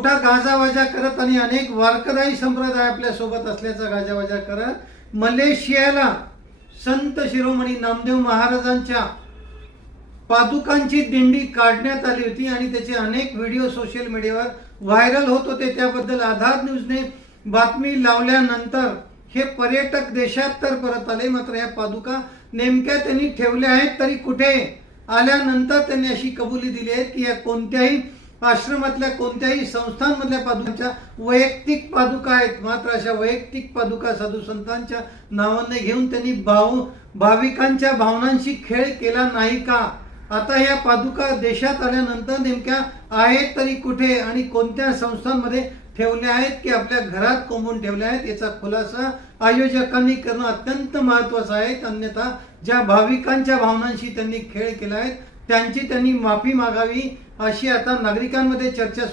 मोठा गाजावाजा करत आणि अनेक वारकरी संप्रदाय आपल्या सोबत असल्याचा गाजावाजा करत मलेशियाला संत शिरोमणी नामदेव महाराजांच्या पादुकांची दिंडी काढण्यात आली होती आणि त्याचे अनेक व्हिडिओ सोशल मीडियावर व्हायरल होत होते। त्याबद्दल आधार न्यूजने बातमी लावल्यानंतर हे पर्यटक देशात तर परत आले, मात्र या पादुका नेमक्या त्यांनी ठेवल्या आहेत तरी कुठे आल्यानंतर त्यांनी अशी कबुली दिली आहे की या कोणत्याही आश्रमातल्या कोणत्याही संस्थांमधल्या पादुकांच्या वैयक्तिक पादुका आहेत। मात्र अशा वैयक्तिक पादुका साधू संतांच्या नावाने घेऊन त्यांनी भाविकांच्या भावनांशी खेळ केला नाही का? आता या पादुका देशात आल्यानंतर नेमक्या आहेत तरी कुठे आणि कोणत्या संस्थांमध्ये ठेवल्या आहेत की आपल्या घरात कोंबून ठेवल्या आहेत याचा खुलासा आयोजकांनी करणं अत्यंत महत्त्वाचं आहे। अन्यथा ज्या भाविकांच्या भावनांशी त्यांनी खेळ केला आहे त्यांची त्यांनी माफी मागावी अशी आता नागरिकांमध्ये चर्चा